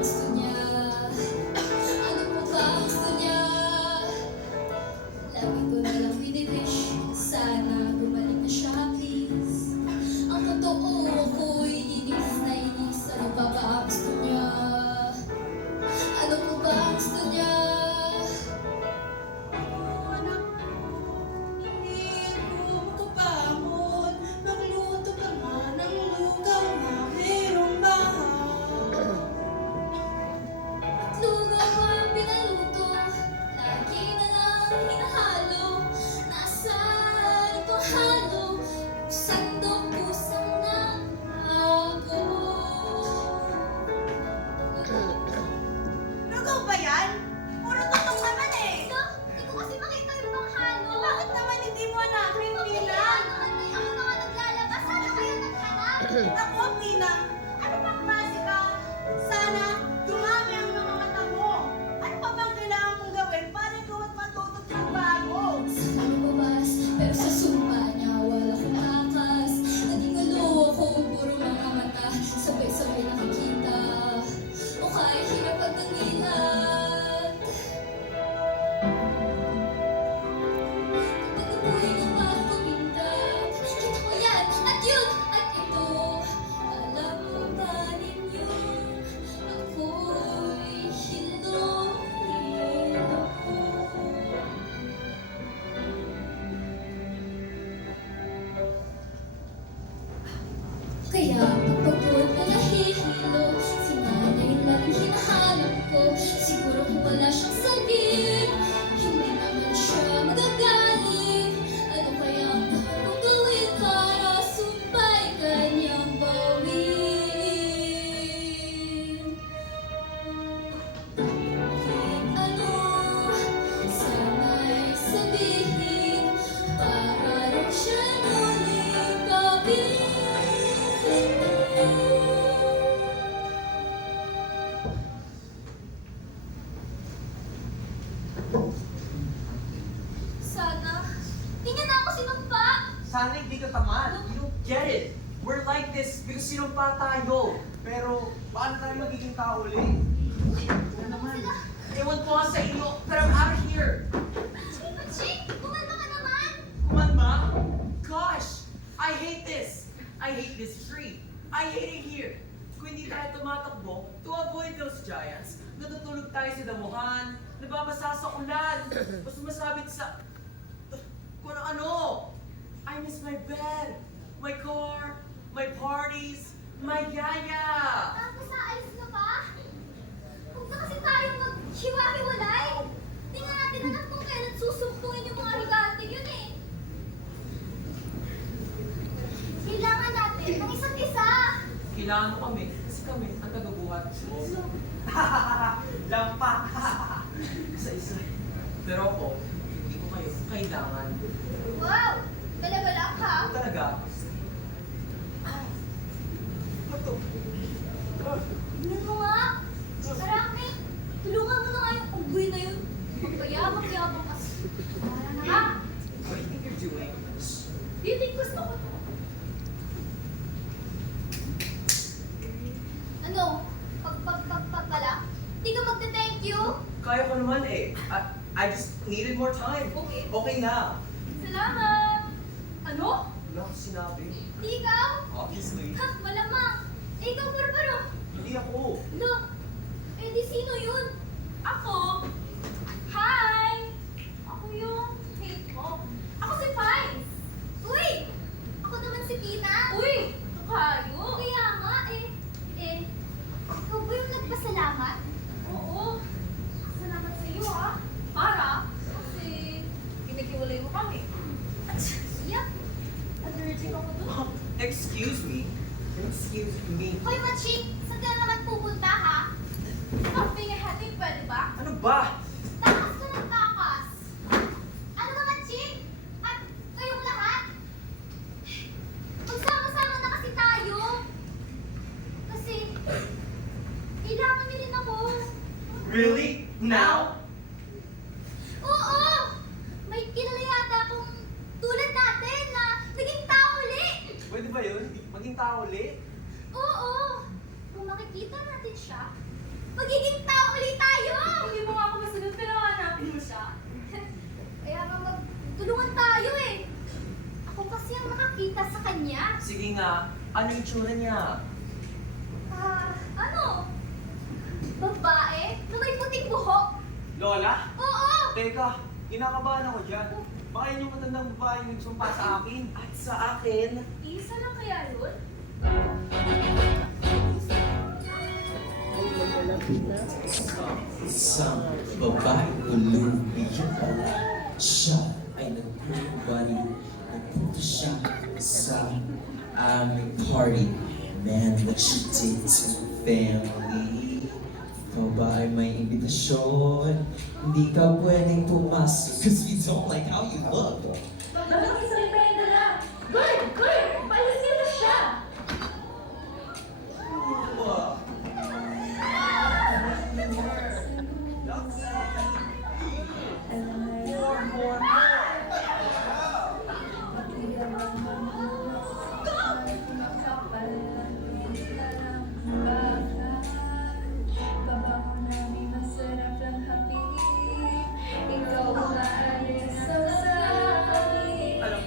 gusto niya? Ano pa ba ang gusto niya? Lagi ko nalang winiwish, sana bumalik na siya, please. Ang totoo ako'y inis na inis. Ano pa ba ang gusto niya? Ano pa ba ang gusto niya? Lugaw ang pinaluto, lagi na lang hinahalo. Nasaan itong halo? Sandok pusang nakago. Lugaw ba yan? Puro tutong naman eh! No, hindi ko kasi makita yung pang halo. Bakit naman hindi mo hanapin, Okay, Pina? ako na nga naglalabas. Sana kayo naghanap? Ako, Pina, ano bang klase ka? Sana dumami ang mga mata mo. Ano pa bang kailangan mong gawin para ikaw at matutok ng bago? Sana lumabas, pero sa sumpa niya wala akong akas. Naging ulo ako, puro mga mata, sabay-sabay nakikita. O kaya hirap at nangilat. Kapag apoy ng mga kumindat, kita ko yan, at yun, at ito. Alam mo ba ninyo, ako'y hilo-hilo. Kaya pagpagod na nahihilo, si nanay lang hinahanap ko. Siguro kung wala siyang sabihin, hindi naman siya magagalit. Ano kaya ang dapat kong gawin para sumpay kanyang bawin? Kahit ano, sana'y sabihin, para rin siya muling gawin. Sana, di niya na ako sinumpa. Sana hindi ka tamad. You don't get it. We're like this because sinumpa tayo. Pero, paano tayo magiging tao ulit? Ano naman? Ewan ko nga sa inyo, but I'm out of here. Chik, kumalma ka naman. Kumalma? Gosh! I hate this. I hate this street. I hate it here. Kung hindi tayo tumatakbo to avoid those giants, natutulog tayo sa damuhan, nababasa sa ulan, o sumasabit sa... kung ano. I miss my bed, my car, my parties, my yaya. Tapos naalis na pa? Huwag na kasi tayong maghiwa-hiwalay. Di nga natin alam kung kailan susumpungin yung mga higante yun eh. Kailangan natin ng isa't isa. Kailangan mo kami, kasi kami ang tagabuhat. Lampa! Isa-isa. Pero ako, hindi ko kayo kailangan. Wow! Talaga lang ha? Talaga? Ano to? Tingnan mo nga. Marami. Tulungan mo na nga yung unggoy na yun. Magpayabang-yabang kasi. Para na nga. What do you think you're doing? Do you think gusto ko to? Ano? Pala? Di ka magte-thank you? Kaya ko naman eh. I just needed more time. Okay. Okay na. Salamat! Ano? Wala akong sinabi. Di ikaw? Obviously. Ha, malamang. Eh, ikaw, barbaro. Hindi ako. Look, eh di sino yun? Ako? Hi! Ako yung hate mo. Ako si Pines. Uy! Ako naman si Pina. Uy! Kayo? Kaya nga ikaw ba yung nagpasalamat? Oo. Salamat sa iyo ha. Para? Kasi pinaghiwalay mo kami. Yuck! Allergic ako doon. Excuse me. Excuse me. Hoy, Machi! Saan ka naman pupunta, ha? Camping ahead, pwede ba? Ano ba? Takas ka ng takas! Ano ba, Machi? At kayong lahat? Magsama-sama na kasi tayo! Kasi, kailangan niyo rin ako. Really? Now? Oo! May kilala yata akong tulad natin na naging tao ulit! Pwede ba yun? Maging tao ulit? Oo! Kung makikita natin siya, Magiging tao ulit tayo! Hindi mo nga ako masunod pero hanapin mo siya. Kaya nga magtulungan tayo eh. Ako kasi ang nakakita sa kanya. Sige nga, ano yung tsura niya? Ano? Babae na may puting buhok. Lola? Oo! Teka, kinakabahan ako dyan. Baka yun yung matandang babae yung nagsumpa sa akin. At sa akin, Isa lang kaya yun? Isang babae lumiyong siya ay nagpupari. Nagpunta siya sa aming party. Man, what you did to family. Babae may imbitasyon. Hindi ka pwedeng pumasok cause we don't like how you look. Bakit isa rin pa yung dala? Good! Good! Palisin mo siya!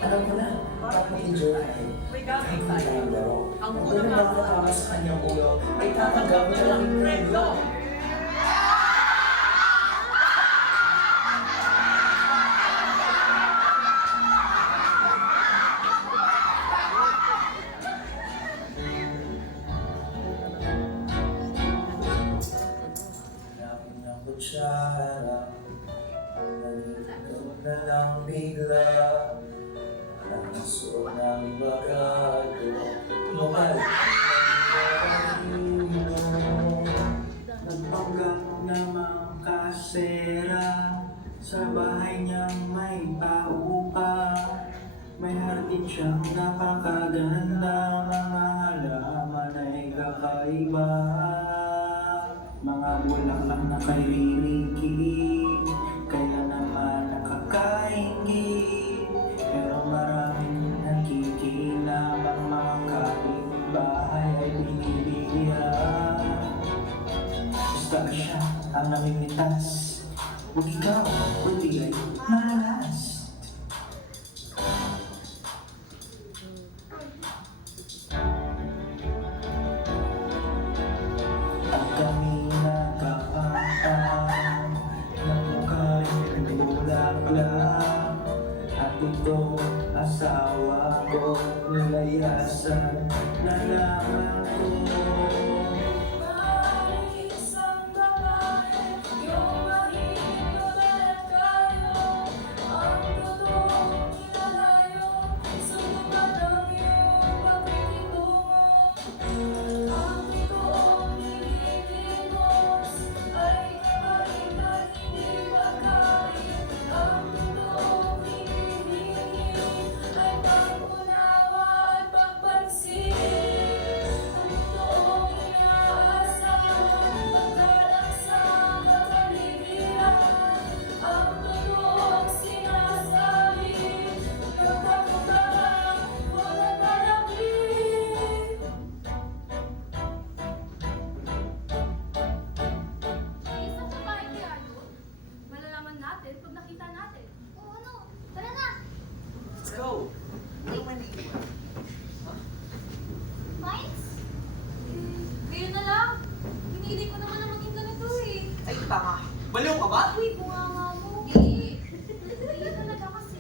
Alam ko na, para mag-enjoy kayo. may gamit tayo. Ang Kung unang ano nakakama sa kanyang ulo, ay tatanggap niya lang yung premyo. Hanapin ng kutsara, nalilito na lang bigla. Ang suot ng bagado, lokal. Nagpanggap na mga kasera sa bahay niyang may paupa. May hardin siyang napakaganda, mga halaman ay kakaiba. Mga bulaklak na kay Ririki, kaya naman nakakaingit. Pero maraming nakikinang ang mga kapitbahay ay binibihiyan. Basta siya ang namimitas, huwag ikaw, kundi ay malas. At kami nagkakapang ng mukha'y bulaklak. At ito asawa ko, nilayasan na lamang ko. Isang babae kaya yun? Malalaman natin pag nakita natin. Oo, ano? Tara na! Let's go. Ano man naiiwan? Mines? Kayo na lang. Pinili ko naman na maging ganito eh. Ay, tanga. Baliw ka ba? Uy, bunganga mo. Hindi. Kayo talaga kasi.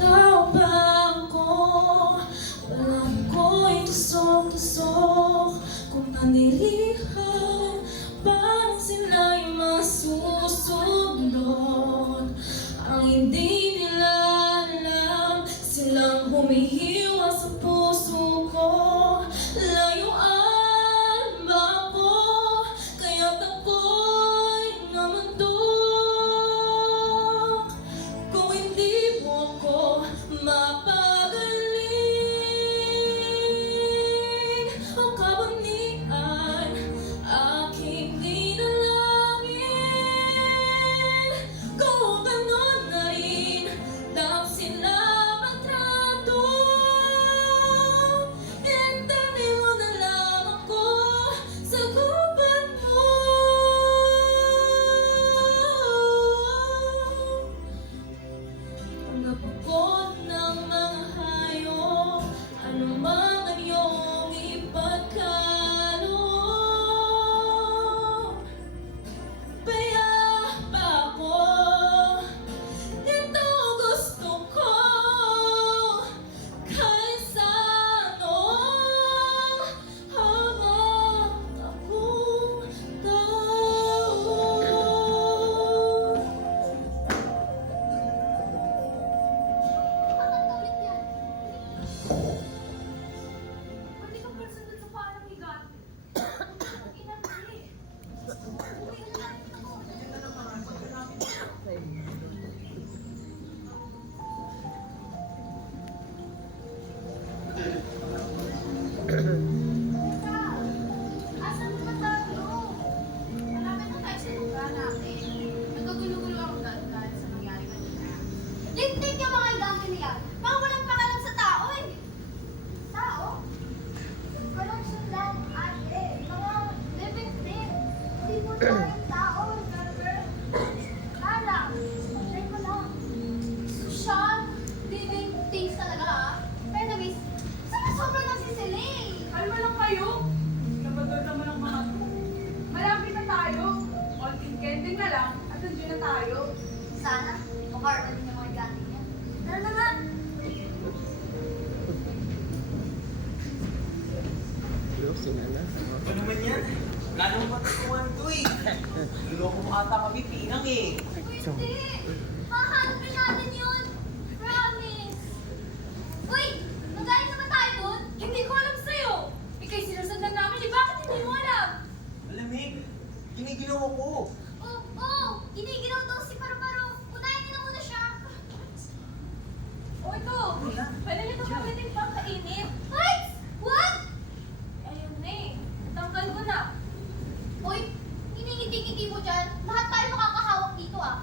Tao ba ako? Walang ko'y tusok-tusok. Kung nanirihan, parang sila'y masusunod. Ang hindi nila alam, silang humihiwa sa puso ko. Layuan ba ako? Kaya't ako'y namundok. Kung hindi mo ko mapagaling, ang kabanian aking dinalangin. Kung ganon na rin, Napagod ng mga hayop, anumang anyong ipagkalo. Kaya ba ako, ito gusto ko, kaysa noong habang akong tao. Kakanta ulit yan. Pwede kang person dun sa parang higat. Ilan ulit. Uy, ang lapit ako. Asan na tayo? Malapit na tayo sa lugar natin. Nagkagulo-gulo ako dahil sa nangyari kanina. Lintik yung mga higante niya. Mga walang pakalam sa tao eh. Tao? Corruption lang, ate. Mga living thing. Hindi mo tayong tao, remember? Kala, try mo lang. Social, living things talaga ah. Pero nabis, sobra lang si Celine. Kalma lang kayo. Nabagal naman ang mga to. Malapit na tayo. All kending na lang at nandiyan na tayo. Sana, makarma din yung mga higante niya. Tara na nga. Ano naman yan? Ganong matutuan to eh. Luloko mo ata kami, pinang eh. Hindi! Mahanapin natin yun! Promise! Uy! Nagaling naman tayo dun? Hindi ko alam sa'yo! Ika'y sinusundan namin eh, bakit hindi mo alam? Malamig. Ginigilaw ako. Oo! Giniginaw daw si Paru-Paro! Unahin niyo na muna siya! O ito, pwede nito pwedeng pangkainit. Ay! What? Ayun na eh, tanggal ko na. Uy! Hiningiti-ngiti mo dyan! Lahat tayo makakahawak dito ah!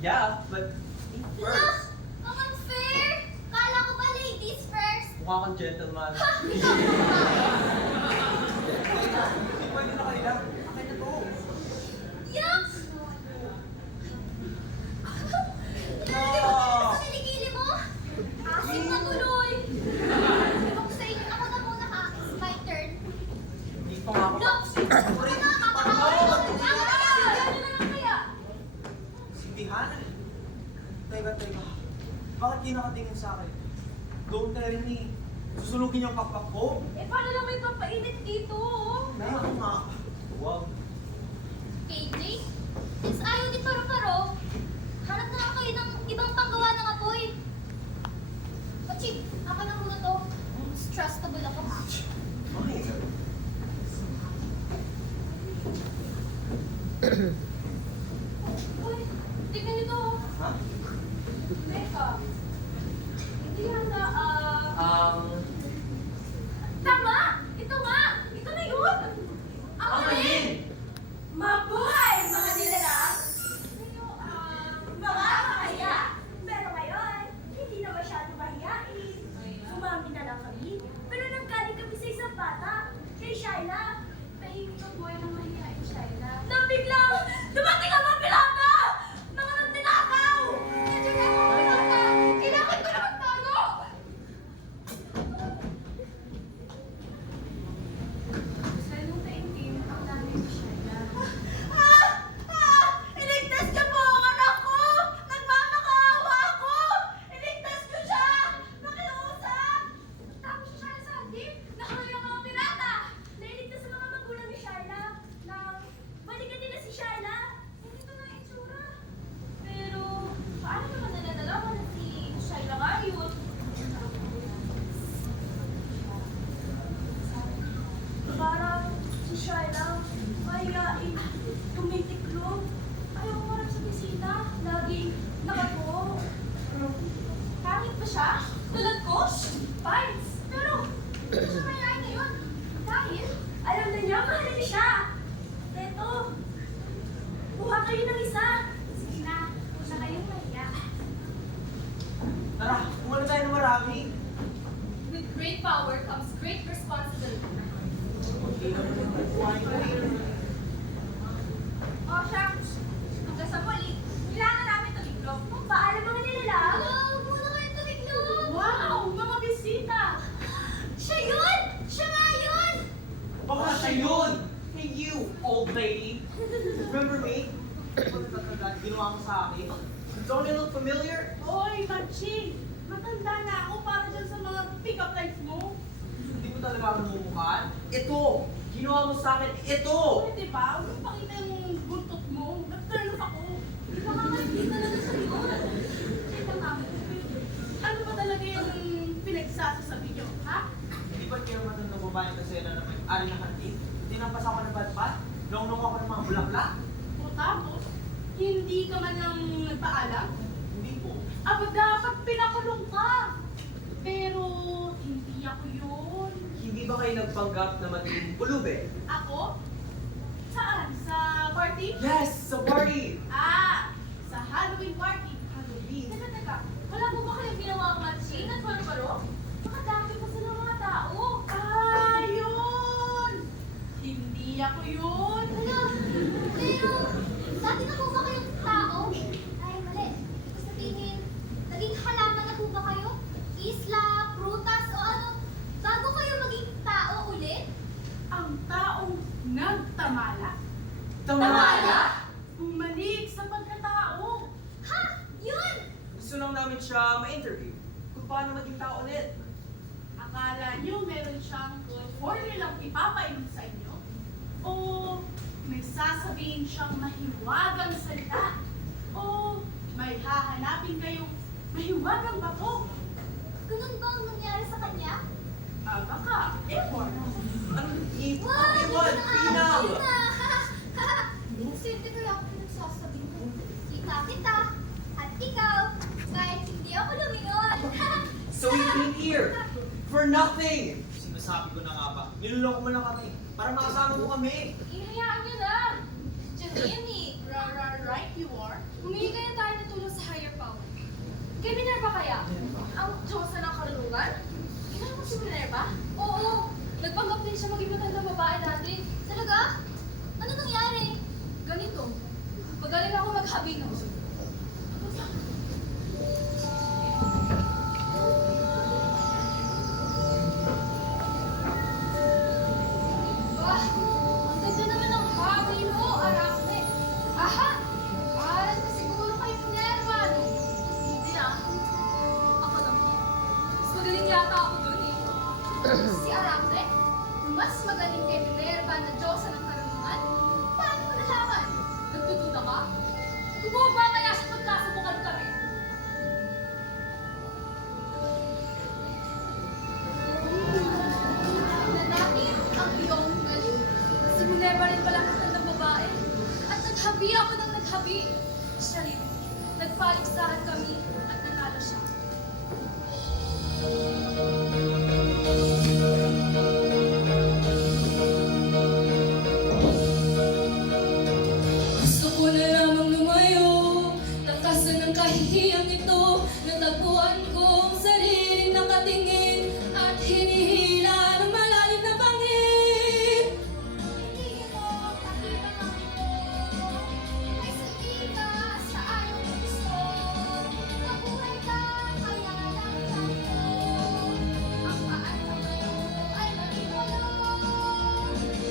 Yeah, but Hala! first, Ang unfair! Kala ko ba ladies first? mukha kang gentleman. Ha! Ikaw ba? Hindi pwede na kayo lang. Akin na to. Yak! Nalagay mo talaga sa kilikili mo? Asim na tuloy! Ewan ko sa inyo, ako na muna ha. It's my turn. Hindi pa nga ako No! tapos eh. Ako na, kakahawak ko. Ako na! Gano'n na lang kaya. Sindihan? Teka. Bakit di nakatingin sa akin? Don't tell me. Susunugin yung pakpak ko? Eh, paano lang may pampainit dito? Ay, ako nga. Wag. KJ, since ayaw ni Paru-Paro, hanap na lang kayo ng ibang panggawa ng apoy. Pachik, ako na muna to. Trustable ako ha. Okay. Uy, tignan nito. Ha? Teka. Hindi handa, Tama! Ito nga! Ito na yun! Ako rin! Mabuhay, mga nilalang! Mga makaya! Pero ngayon, hindi na masyado mahiyain. Sumami na lang kami. Pero nagkaling kami sa isang bata, kay Shaila. Tahimik ang buhay ng mahiyain, Shaila. Nabiglang dumating ang mga pirata! Mga nagtinakaw! Nandiyan na ang mga pirata! Kailangan ko na magtago! Sanong taimtim ang dami ni Shaila. Iligtas niyo po ang anak ko! Nagmamakaawa ako! Iligtas niyo siya! Nakiusap! Tapos siya Shaila sa handip, nakahuli ang mga pirata! Nailigtas sa mga magulang ni Shaila nang balikan nila si Shaila. Ganito na ang itsura. pero paano naman naladalaman na si Shaila ngayon? Parang si Shaila, mahiyain, tumitiklop. Ayaw ko marap sa bisita. Laging nakatuo. Pangit ba siya? Tulad ko? Fines! Pero, hindi siya mahiyain ngayon. Dahil, alam na niya, mahal niya siya. Eto, kuha kayo ng isa. Sige na, huwag na kayong mahiya. Tara, kumala tayo ng marami. With great power comes great responsibility. Okay naman yung buhay ko eh. O, siya, hanggang sa muli, kailangan namin tumiklop. Paalam mga nilalang. Hello, muna matanda na ako para dyan sa mga pick-up lines mo. Hindi mo talaga ako namumukhaan. Ito! Ginawa mo sa akin, ito! Pwede ba? Huwag mo pakita yung buntot mo. Nag-turn off ako. Di ba kakaibigan talaga sa yun? Teka nga, ano ba talaga yung pinagsasasabi nyo, ha? Hindi ba't kayo matandang babae kasi na naman ari ng kantin? Tinampas ako ng badpat? Nung ako ng mga bulaklak? O tapos, hindi ka man lang nagpaalam? Hindi po. Aba, dapat pinakulong ka. Pero, hindi ako yun. Hindi ba kayo nagpanggap na maging pulube? Ako? Saan? Sa party? Yes! Sa party! Ah, sa Halloween party. Halloween? Teka. Wala po ba kayong ginawang matching at paro-paro? Makadami pa sila mga tao. Ah, yun! Hindi ako yun. Pero, dati na po ba kayong tao? Ay, mali. Ibig sabihin, naging halaman na po ba kayo? Isla, prutas, o ano? Bago kayo maging tao ulit? Ang taong nagtamala. Bumalik sa pagkatao. Ha! Yun! Gusto lang namin siya ma-interview kung paano maging tao ulit. Akala nyo meron siyang formulang ipapainom sa inyo? O may sasabihin siyang mahiwagang salita? O may hahanapin kayong mahiwagang bako? Ganun ba ang nangyari sa kanya? Baka, effort. Anong Wow! iwan? Pinaw! Swerte ko lang kung nagsasabi mo. Kita kita, at ikaw, kahit hindi ako lumingon. So we came here for nothing! Sinasabi ko na nga ba? Niloloko mo lang kami para makasama mo kami. Ihayaan niyo na. Janine, Right you are. humingi kaya tayo ng tulong sa higher power. Kay Minerva kaya? Ang Diyosa ng karunungan? Kilala mo si Minerva? Oo. Nagpanggap din siya maging matandang babae dati. Talaga? Ano nangyari? Ganito. Magaling ako maghabino. Wah! Ang ganda naman ng hobby mo, Aracne. Aha! Parang na siguro kay Minerva, no? Hindi ah. Ako naman. Mas magaling yata ako dun eh. Si Aracne? Mas magaling kay Minerva na Diyosa ng karunungan? Paano mo nalaman? Nagdududa ka? Gumawa ba kaya siya magkasubukan kami? Na natin ang iyong galing. Si Minerva rin pala ng babae. At naghabi ako ng naghabi. Siya rin. Nagpaligsahan kami at nanalo siya. Gusto ko na lamang lumayo, takasan ng kahihiyang ito, natagpuan kong sariling nakatingin at hinihila ng malalim na pangin. Hindi mo pakita ako, ay sabi ka sa ayaw mo gusto, mabuhay ka kaya lang ako, ang paantang mo ay maging walo.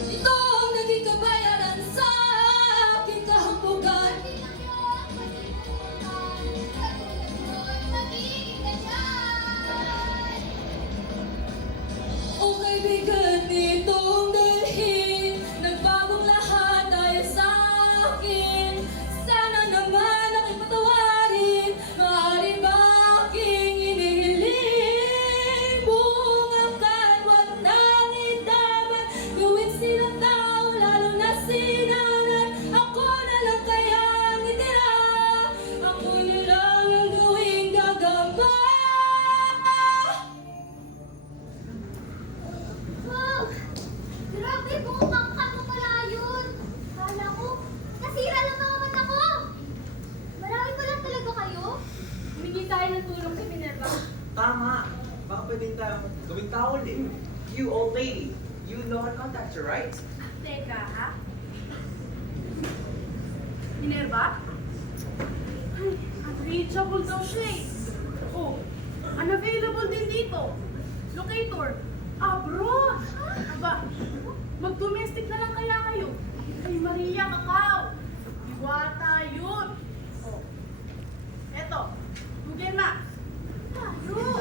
Ito ang naging kabayaran sa aking kahambugan. O kaibigan, itong dalhin, nagbagong lahat dahil sa akin. Sana naman aking patawarin, maaari ba aking inihiling? Buong angkan, wag nang idaman, gawin silang tao, lalo na sinanay. Ako na lang kayang itira, ako na lang ang gawing gagamba. Wow! Grabe, buong angkan mo pala yun! Kala ko, nasira lang mga mata ko! Marami pa lang talaga kayo? Humingi tayo ng tulong kay Minerva. Tama. Baka pwede tayong gawing tao ulit. You old lady, you know how to contact her, right? Teka, ha? Minerva? Ay, unreachable daw siya eh. Oh, unavailable din dito. Locator, abroad. Aba, mag-domestic na lang kaya kayo. Kay Maria Cacao. Diwata yun. Oh, eto, Google Maps. Tayo.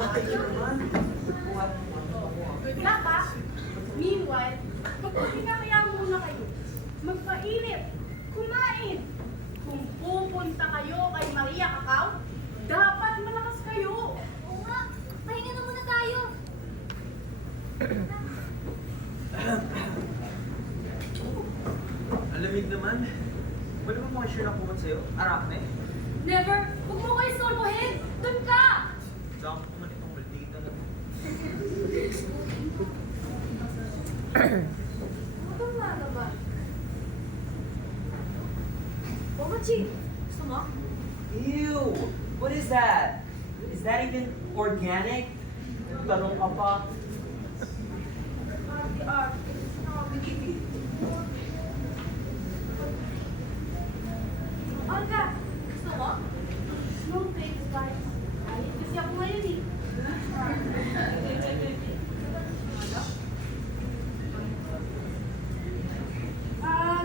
share ng kumot sa'yo? Aracne? Never! Huwag mo ko istorbohin! Doon ka! Diyan ko man itong maldita na. Ano nga naman? Momochi! Gusto mo? Ew! What is that? Is that even organic? Tanong ka pa. Arte-arte. Nakabigibig. Olga! Gusto mo? Slow pace, guys. Ayun kasi ako ngayon eh.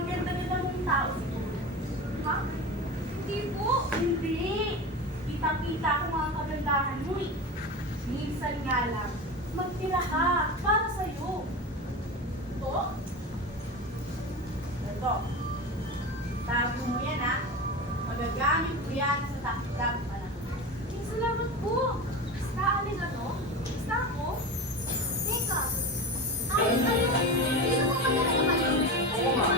Ganda-ganda mong tao siguro. Ha? Hindi po. Hindi. Kitang-kita ko mga kagandahan mo eh. Minsan nga lang, magtira ka para sa'yo. Ito? Ito. Tago mo yan ha. Magagamit ko yan sa takdang pa lang. Salamat po. Basta alin ano? Basta ako? Teka. Ay, sino mo pa talaga kayo? Oo nga.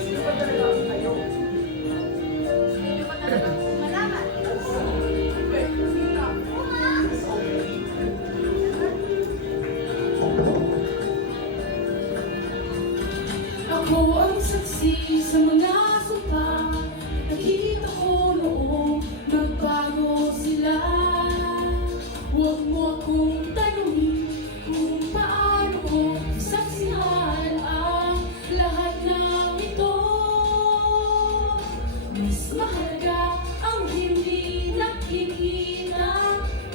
Sino ba talaga kayo? Hindi ko talaga malaman. Ako ang saksi sa mga sumpa. Nakita ko noong nagbago sila. Huwag mo akong tanungin kung paano ko saksihan ang lahat ng ito. Mas mahalaga ang hindi nakikita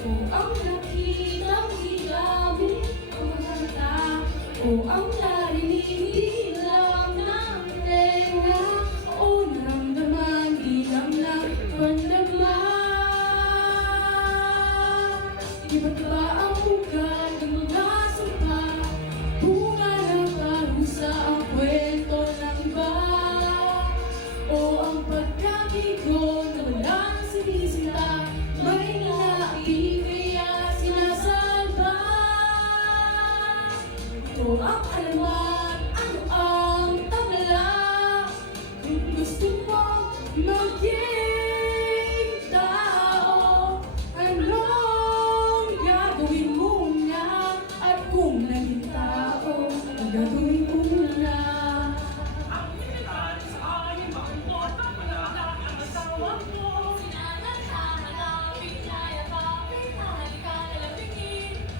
o ang nakitang ginamit ko mata o ang narinig hindi lang ng tenga o naramdaman di lang napandama. Iba't ba ang ugat ng mga sumpa? Bunga na parusa ang kwento ng iba o ang pagkakigo na walang sinisita may nalapi kaya sinasalba. Ito ang alamat, ano ang tabla kung gusto mong maging tao. Anong gagawin mo na? At kung naging tao, ang gagawin mo na?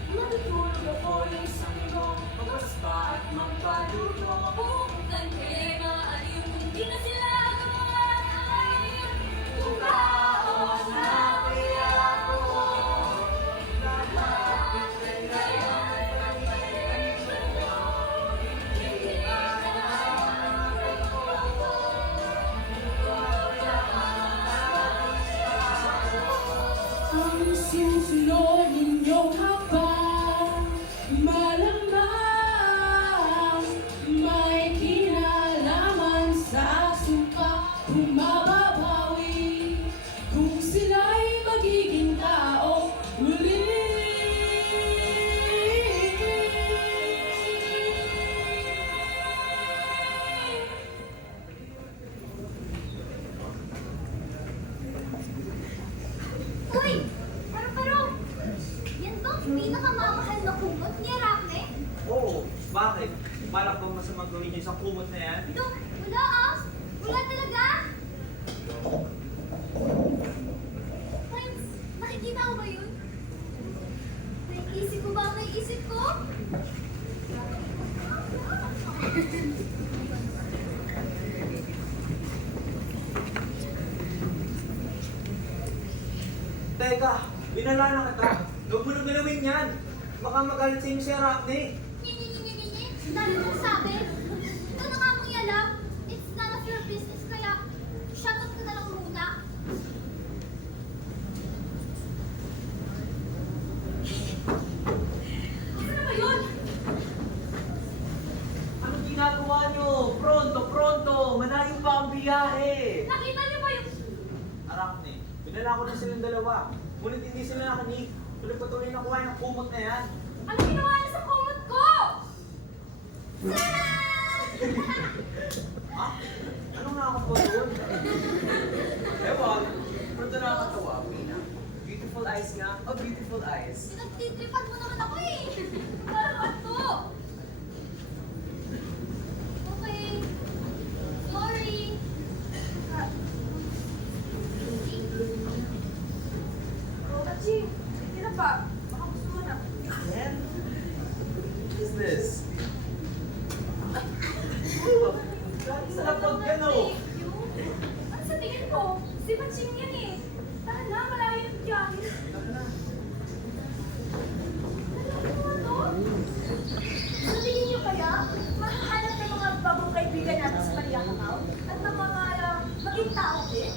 Matutulog ako ng sanggo, magpaspa at magpaluto. Pupuntan kayo, maaliw kung di na sila kumain. Kung kaos na kaya ako, lalapit kayo ng pagkakas. Hindi na Ang susunod ninyong habang malamang may kinalaman sa sumpa kung mababawi kung sila'y magiging tao muli. Uy! Pero! Yan bang pinakamamahal na kumot ni Aracne? Oo, bakit? Balak bang masamang gawin niyo sa kumot na yan? Ito, wala ah! Wala talaga! Friends, nakikita ko ba yun? Naisip ko ba ang naisip ko? Teka, binala na kita. Huwag mo na galawin yan. Baka magalit sa inyo si Aracne. Dahil kong sabi, ito na nga mong alam, it's none of your business, kaya shut up ka na lang muna. Ano na ba yun? Anong ginagawa nyo? Pronto, pronto! Malayo pa ang biyahe! Nakita niyo ba yung... Aracne, binala ko na silang dalawa. Ngunit hindi sila nakanig. Tuloy-patuloy na kuha ng kumot na yan. Ano ginawa niyo sa kumot ko? Ha? Anong nakakapolo? beautiful eyes nga. Oh, beautiful eyes. Pinagtitripan mo naman ako eh. Parang ato. Okay. Sorry. Oh, Achi, hindi na pa. Baka gusto mo na. Then, what is this? Sarap pag gano. Thank you. Ano sa tingin ko? Si Maching yan eh. Tara na, malayo yung tiyakin. Sa tingin niyo kaya, mahahanap ng mga bagong kaibigan natin sa Maria Kakao? At maging tao din?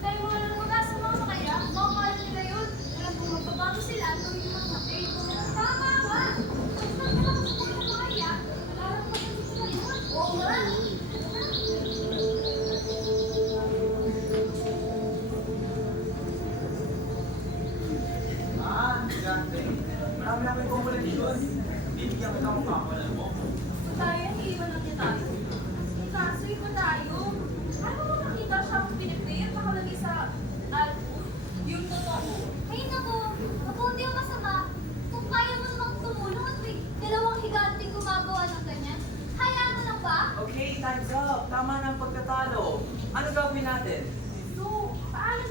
Dahil mga nanguna sa mga makaya, makakala nila yun. Alam kung magbabago sila, tuwing yung mga kapatid. Tama ba? Pag nagkakaroon sa mga makaya, nalalaman pa sila yun. Oo nga. Gante. Marami na may komunikasyon. Bibigyan kita mukha ko, alam mo.